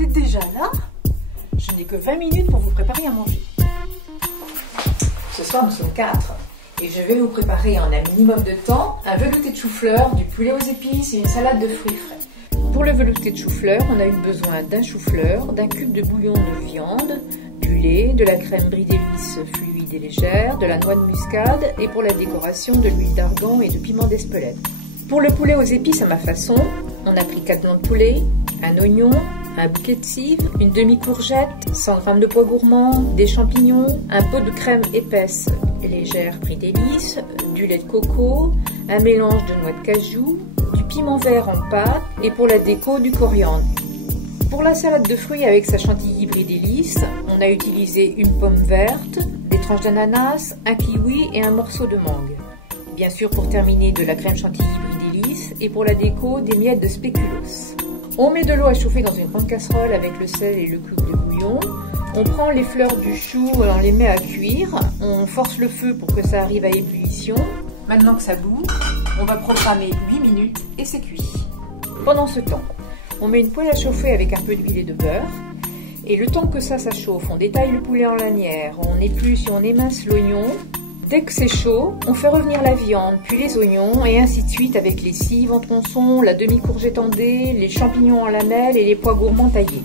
Vous êtes déjà là? Je n'ai que 20 minutes pour vous préparer à manger. Ce soir, nous sommes 4 et je vais vous préparer en un minimum de temps un velouté de chou-fleur, du poulet aux épices et une salade de fruits frais. Pour le velouté de chou-fleur, on a eu besoin d'un chou-fleur, d'un cube de bouillon de viande, du lait, de la crème brie d'épices fluide et légère, de la noix de muscade et pour la décoration de l'huile d'argan et de piment d'Espelette. Pour le poulet aux épices à ma façon, on a pris 4 blancs de poulet, un oignon, un bouquet de cives, une demi-courgette, 100 g de pois gourmands, des champignons, un pot de crème épaisse et légère Brie délices, du lait de coco, un mélange de noix de cajou, du piment vert en pâte et pour la déco du coriandre. Pour la salade de fruits avec sa chantilly Brie délices, on a utilisé une pomme verte, des tranches d'ananas, un kiwi et un morceau de mangue. Bien sûr, pour terminer, de la crème chantilly Brie délices et pour la déco, des miettes de spéculoos. On met de l'eau à chauffer dans une grande casserole avec le sel et le cube de bouillon. On prend les fleurs du chou, on les met à cuire. On force le feu pour que ça arrive à ébullition. Maintenant que ça bout, on va programmer 8 minutes et c'est cuit. Pendant ce temps, on met une poêle à chauffer avec un peu d'huile et de beurre. Et le temps que ça chauffe, on détaille le poulet en lanières, on épluche et on émince l'oignon. Dès que c'est chaud, on fait revenir la viande, puis les oignons, et ainsi de suite avec les cives en tronçons, la demi-courgette en dés, les champignons en lamelles et les pois gourmands taillés.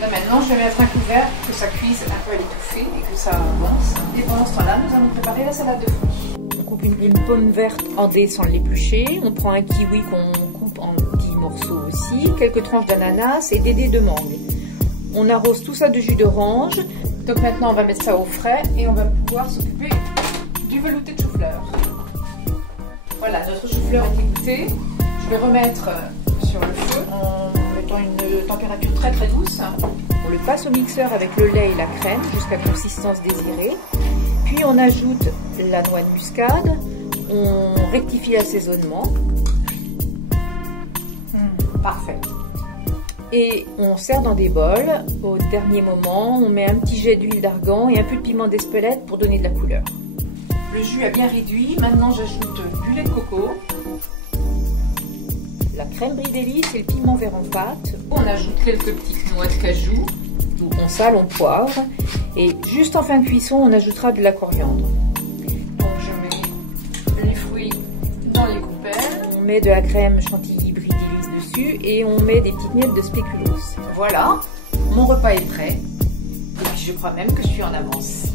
Là maintenant, je vais mettre un couvert pour que ça cuise un peu à l'étouffée et que ça avance. Et pendant ce temps-là, nous allons préparer la salade de fruits. On coupe une pomme verte en dés sans l'éplucher. On prend un kiwi qu'on coupe en petits morceaux aussi, quelques tranches d'ananas et des dés de mangue. On arrose tout ça de jus d'orange. Donc maintenant, on va mettre ça au frais et on va pouvoir s'occuper du velouté de chou-fleur. Voilà, notre chou-fleur est égouttée. Je vais remettre sur le feu en mettant une température très très douce. On le passe au mixeur avec le lait et la crème jusqu'à consistance désirée. Puis on ajoute la noix de muscade. On rectifie l'assaisonnement. Parfait. Et on sert dans des bols. Au dernier moment, on met un petit jet d'huile d'argan et un peu de piment d'Espelette pour donner de la couleur. Le jus a bien réduit. Maintenant, j'ajoute du lait de coco, la crème Brie délices et le piment vert en pâte. On ajoute quelques petites noix de cajou. On sale, on poivre. Et juste en fin de cuisson, on ajoutera de la coriandre. Donc, je mets les fruits dans les coupelles. On met de la crème chantilly Brie délices dessus et on met des petites miettes de spéculoos. Voilà, mon repas est prêt. Et puis, je crois même que je suis en avance.